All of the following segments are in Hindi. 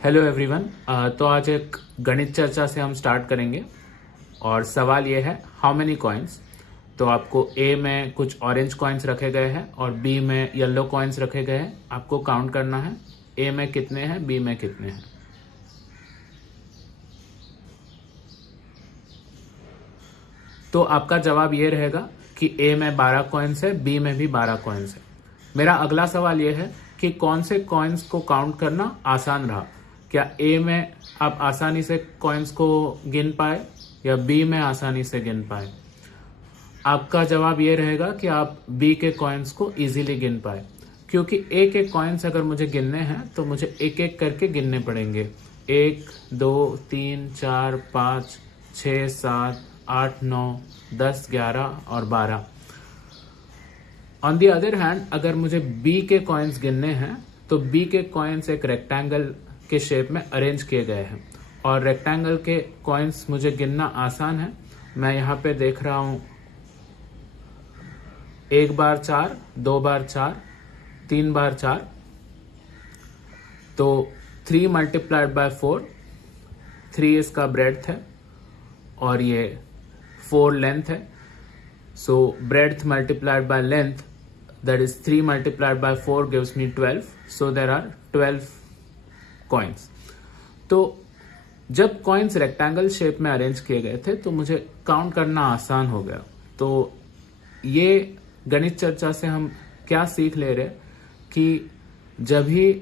Hello everyone. तो आज एक गणित चर्चा से हम स्टार्ट करेंगे और सवाल ये है हाउ मेनी कॉइन्स। तो आपको ए में कुछ ऑरेंज कॉइन्स रखे गए हैं और बी में येलो कॉइन्स रखे गए हैं। आपको काउंट करना है ए में कितने हैं, बी में कितने हैं। तो आपका जवाब ये रहेगा कि ए में 12 कॉइन्स है, बी में भी 12 कॉइन्स है। मेरा अगला सवाल ये है कि कौन से कॉइन्स को काउंट करना आसान रहा। क्या ए में आप आसानी से कॉइन्स को गिन पाए या बी में आसानी से गिन पाए। आपका जवाब ये रहेगा कि आप बी के कॉइन्स को इजीली गिन पाए, क्योंकि ए के कॉइन्स अगर मुझे गिनने हैं तो मुझे एक एक करके गिनने पड़ेंगे। 1 2 3 4 5 6 7 8 9 10 11 और 12। ऑन दी अदर हैंड अगर मुझे बी के कॉइन्स गिनने हैं तो बी के कॉइन्स एक रेक्टेंगल के शेप में अरेंज किए गए हैं और रेक्टेंगल के कॉइन्स मुझे गिनना आसान है। मैं यहाँ पे देख रहा हूँ 1 बार 4, 2 बार 4, 3 बार 4, तो 3 मल्टीप्लाइड बाय 4, 3 इसका ब्रेड्थ है और ये 4 लेंथ है। So breadth multiplied by length, that is 3 multiplied by 4 gives me 12. So there are 12 coins. तो जब कॉइन्स रेक्टेंगल शेप में अरेंज किए गए थे तो मुझे काउंट करना आसान हो गया। तो ये गणित चर्चा से हम क्या सीख ले रहे कि जब भी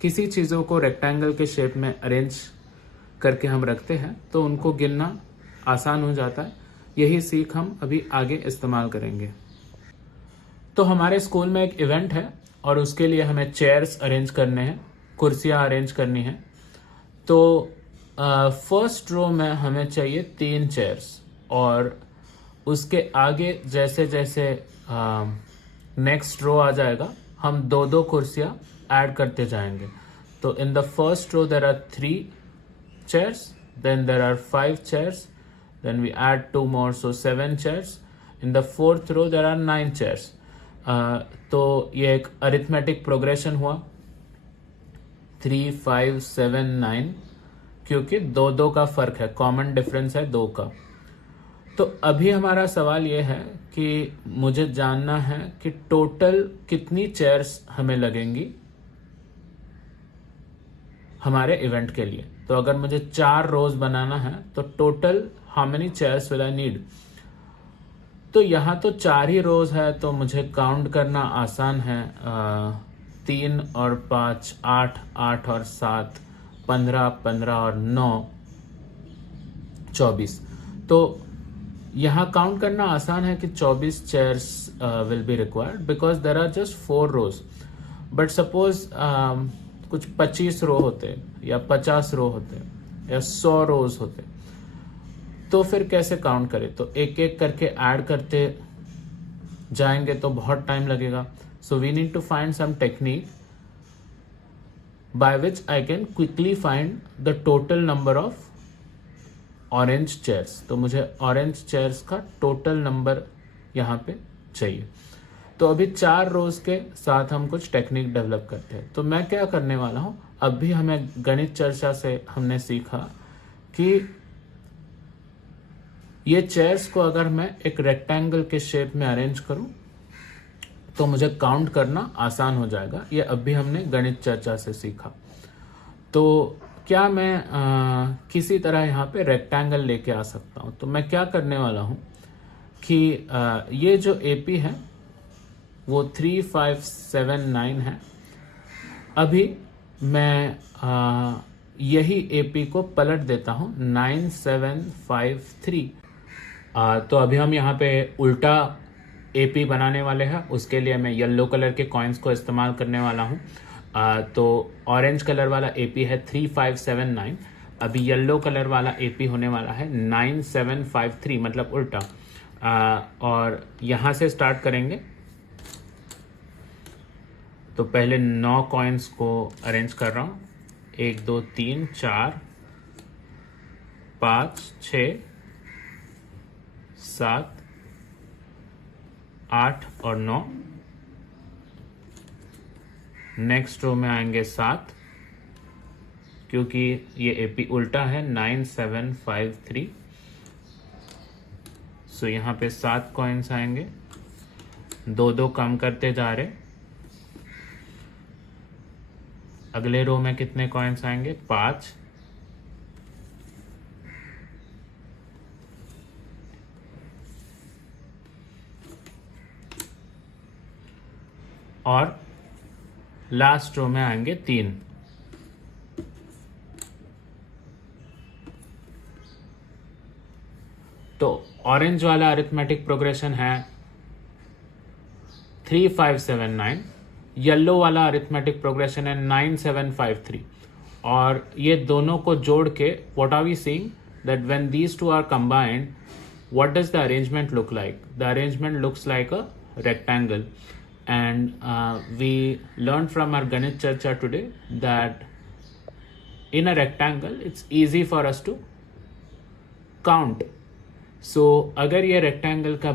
किसी चीज़ों को रेक्टेंगल के शेप में अरेंज करके हम रखते हैं तो उनको गिनना आसान हो जाता है। यही सीख हम अभी आगे इस्तेमाल करेंगे। तो हमारे स्कूल में एक इवेंट है और उसके लिए हमें चेयर्स अरेंज करने हैं, कुर्सियां अरेंज करनी है। तो फर्स्ट रो में हमें चाहिए 3 चेयर्स और उसके आगे जैसे जैसे नेक्स्ट रो आ जाएगा हम 2-2 कुर्सियां ऐड करते जाएंगे। तो in the first row there are 3 chairs, then there are 5 chairs, then we add 2 more, so 7 chairs. In the fourth row there are 9 chairs. तो ये एक अरिथमेटिक प्रोग्रेशन हुआ 3 5 7 9, क्योंकि 2-2 का फर्क है, कॉमन डिफरेंस है 2 का। तो अभी हमारा सवाल ये है कि मुझे जानना है कि टोटल कितनी चेयर्स हमें लगेंगी हमारे इवेंट के लिए। तो अगर मुझे 4 रोज बनाना है तो total how many chairs will I need. तो यहाँ तो 4 ही रोज है तो मुझे काउंट करना आसान है। 3 और 5 8, 8 और 7 15, 15 और 9 24। तो यहाँ काउंट करना आसान है कि 24 chairs will be required because there are just 4 rows. But suppose कुछ 25 रो होते या 50 रो होते या 100 रोज होते तो फिर कैसे काउंट करें। तो एक एक करके ऐड करते जाएंगे तो बहुत टाइम लगेगा। So we need to find some technique by which I can quickly find the total number of orange chairs. तो मुझे ऑरेंज चेयर्स का टोटल नंबर यहाँ पे चाहिए। तो अभी 4 रोज के साथ हम कुछ टेक्निक डेवलप करते हैं। तो मैं क्या करने वाला हूं, अभी हमें गणित चर्चा से हमने सीखा कि ये चेयर्स को अगर मैं एक रेक्टेंगल के शेप में अरेंज करूं तो मुझे काउंट करना आसान हो जाएगा। ये अभी हमने गणित चर्चा से सीखा। तो क्या मैं किसी तरह यहाँ पे रेक्टेंगल लेके आ सकता हूं। तो मैं क्या करने वाला हूं कि ये जो एपी है वो 3 5 7 9 है। अभी मैं यही एपी को पलट देता हूं 9 7 5 3। तो अभी हम यहाँ पे उल्टा एपी बनाने वाले हैं। उसके लिए मैं येलो कलर के कॉइन्स को इस्तेमाल करने वाला हूँ। तो ऑरेंज कलर वाला एपी है 3 5 7 9। अभी येलो कलर वाला एपी होने वाला है 9 7 5 3, मतलब उल्टा। और यहाँ से स्टार्ट करेंगे। तो पहले 9 कॉइन्स को अरेंज कर रहा हूँ। 1 2 3 4 5 6 7 8 और 9। नेक्स्ट रो में आएंगे 7 क्योंकि ये एपी उल्टा है 9753। सो यहाँ पे 7 कॉइन्स आएंगे, 2-2 कम करते जा रहे। अगले रो में कितने कॉइन्स आएंगे? 5। और लास्ट रो में आएंगे 3। तो ऑरेंज वाला अरिथमेटिक प्रोग्रेशन है 3579, येलो वाला अरिथमेटिक प्रोग्रेशन है 9753। और ये दोनों को जोड़ के what are we seeing that when these two are combined what does the arrangement look like? The arrangement looks like a rectangle. And we learned from our Ganit Charcha today that in a rectangle it's easy for us to count. So अगर ये rectangle का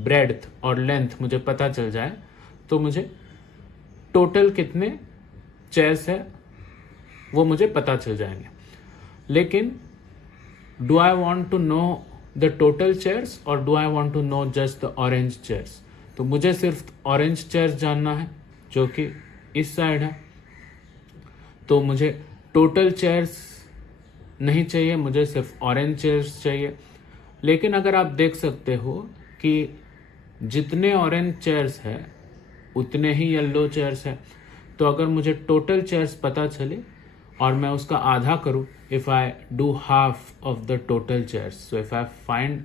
breadth और length मुझे पता चल जाए तो मुझे total कितने chairs है वो मुझे पता चल जाएंगे। लेकिन do I want to know the total chairs or do I want to know just the orange chairs? तो मुझे सिर्फ ऑरेंज चेयर्स जानना है जो कि इस साइड है, तो मुझे टोटल चेयर्स नहीं चाहिए, मुझे सिर्फ ऑरेंज चेयर्स चाहिए। लेकिन अगर आप देख सकते हो कि जितने ऑरेंज चेयर्स है उतने ही येलो चेयर्स है, तो अगर मुझे टोटल चेयर्स पता चले और मैं उसका आधा करूं, if I do half of the total chairs, so if I find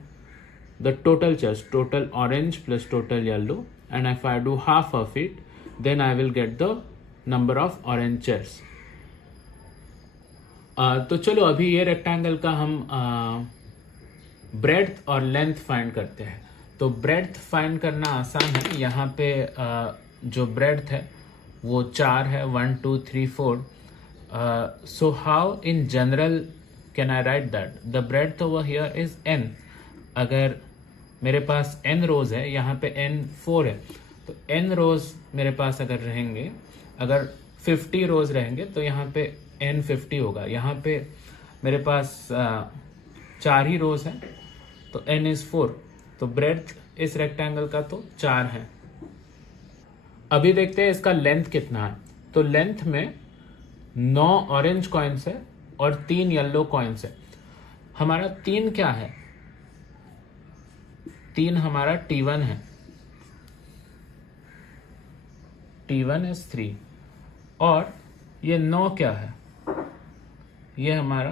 the total chairs, total orange plus total yellow, and if I do half of it, then I will get the number of orange chairs. तो चलो अभी ये रेक्टेंगल का हम ब्रेड्थ और लेंथ फाइंड करते हैं। तो ब्रेड्थ फाइंड करना आसान है। यहाँ पे जो ब्रेड्थ है वो 4 है, 1 2 3 4। So how in general can I write that? The breadth over here is n. अगर मेरे पास n रोज है, यहाँ पे n 4 है, तो n रोज मेरे पास अगर रहेंगे, अगर 50 रोज रहेंगे तो यहाँ पे n 50 होगा। यहाँ पे मेरे पास 4 ही रोज है तो n is 4, तो ब्रेड्थ इस रेक्टेंगल का तो 4 है। अभी देखते हैं इसका लेंथ कितना है। तो लेंथ में 9 ऑरेंज कॉइन्स है और 3 येलो कॉइन्स है। हमारा 3 क्या है? 3 हमारा T1 है, T1 is 3। और ये 9 क्या है? ये हमारा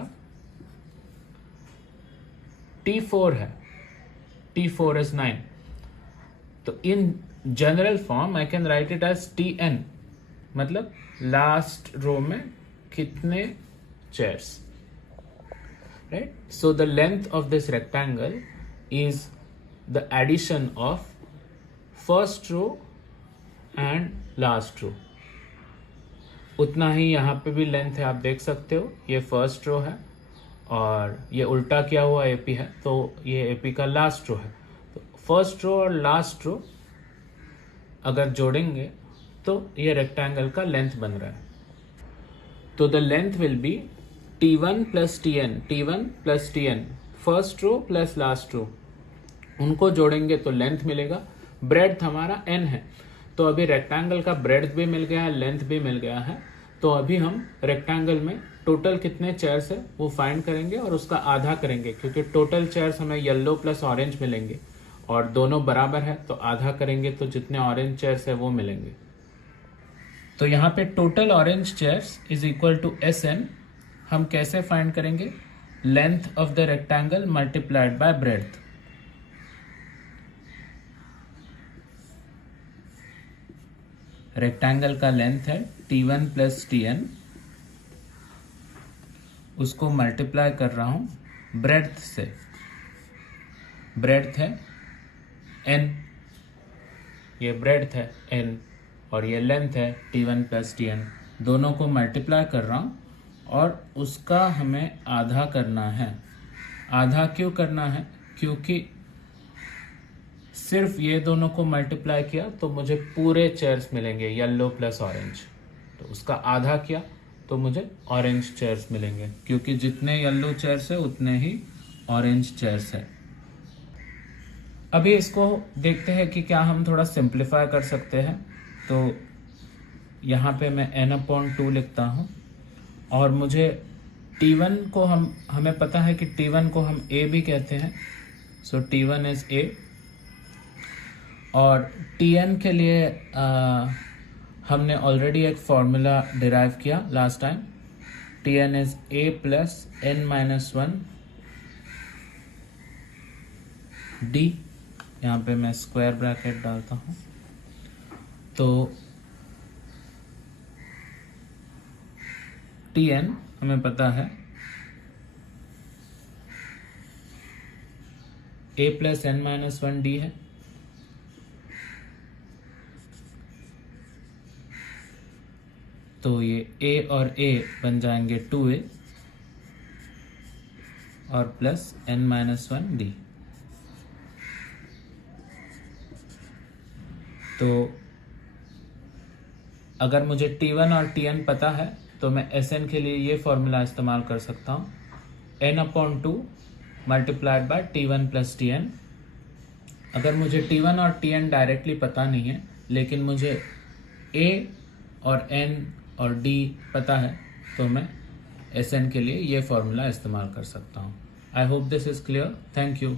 T4 है, T4 is 9। तो in general form I can write it as Tn, मतलब लास्ट रो में कितने chairs, right? So the length of this rectangle is the addition of first row and last row। उतना ही यहाँ पे भी लेंथ है, आप देख सकते हो। ये फर्स्ट रो है और ये उल्टा किया हुआ एपी है, तो ये एपी का लास्ट रो है। तो फर्स्ट रो और लास्ट रो अगर जोड़ेंगे तो ये रेक्टेंगल का लेंथ बन रहा है। तो the length will be T1 plus Tn, T1 plus Tn, first row plus last row, उनको जोड़ेंगे तो लेंथ मिलेगा। ब्रेड्थ हमारा n है, तो अभी रेक्टेंगल का ब्रेड्थ भी मिल गया है, लेंथ भी मिल गया है। तो अभी हम रेक्टेंगल में टोटल कितने चेयर्स है वो फाइंड करेंगे और उसका आधा करेंगे, क्योंकि टोटल चेयर्स हमें येलो प्लस ऑरेंज मिलेंगे और दोनों बराबर है, तो आधा करेंगे तो जितने ऑरेंज चेयर्स है वो मिलेंगे। तो यहाँ पे total orange chairs is equal to Sn। हम कैसे फाइंड करेंगे? Length of the rectangle multiplied by breadth. Rectangle का लेंथ है T1 प्लस Tn, उसको मल्टीप्लाई कर रहा हूं ब्रेड्थ से। ब्रेड्थ है n, ये ब्रेड्थ है n और ये लेंथ है T1 प्लस Tn, दोनों को मल्टीप्लाई कर रहा हूं और उसका हमें आधा करना है। आधा क्यों करना है? क्योंकि सिर्फ ये दोनों को मल्टीप्लाई किया तो मुझे पूरे चेयर्स मिलेंगे येलो प्लस ऑरेंज, तो उसका आधा किया तो मुझे ऑरेंज चेयर्स मिलेंगे, क्योंकि जितने येलो चेयर्स है उतने ही ऑरेंज चेयर्स है। अभी इसको देखते हैं कि क्या हम थोड़ा सिंप्लीफाई कर सकते हैं। तो यहाँ पे मैं n/2 लिखता हूँ, और मुझे T1 को हमें पता है कि T1 को हम A भी कहते हैं, सो T1 इज A। और Tn के लिए हमने ऑलरेडी एक फॉर्मूला डिराइव किया last time. Tn is A plus n-1 D। यहाँ पे मैं स्क्वायर ब्रैकेट डालता हूँ। तो Tn हमें पता है A प्लस n-1 D है। तो ये A और A बन जाएंगे 2A और प्लस n-1 D। तो अगर मुझे T1 और Tn पता है तो मैं Sn के लिए ये फॉर्मूला इस्तेमाल कर सकता हूँ, n/2 multiplied by T1 plus Tn। अगर मुझे T1 और Tn डायरेक्टली पता नहीं है, लेकिन मुझे A और N और D पता है, तो मैं Sn के लिए ये फॉर्मूला इस्तेमाल कर सकता हूँ। I hope this is clear. Thank you.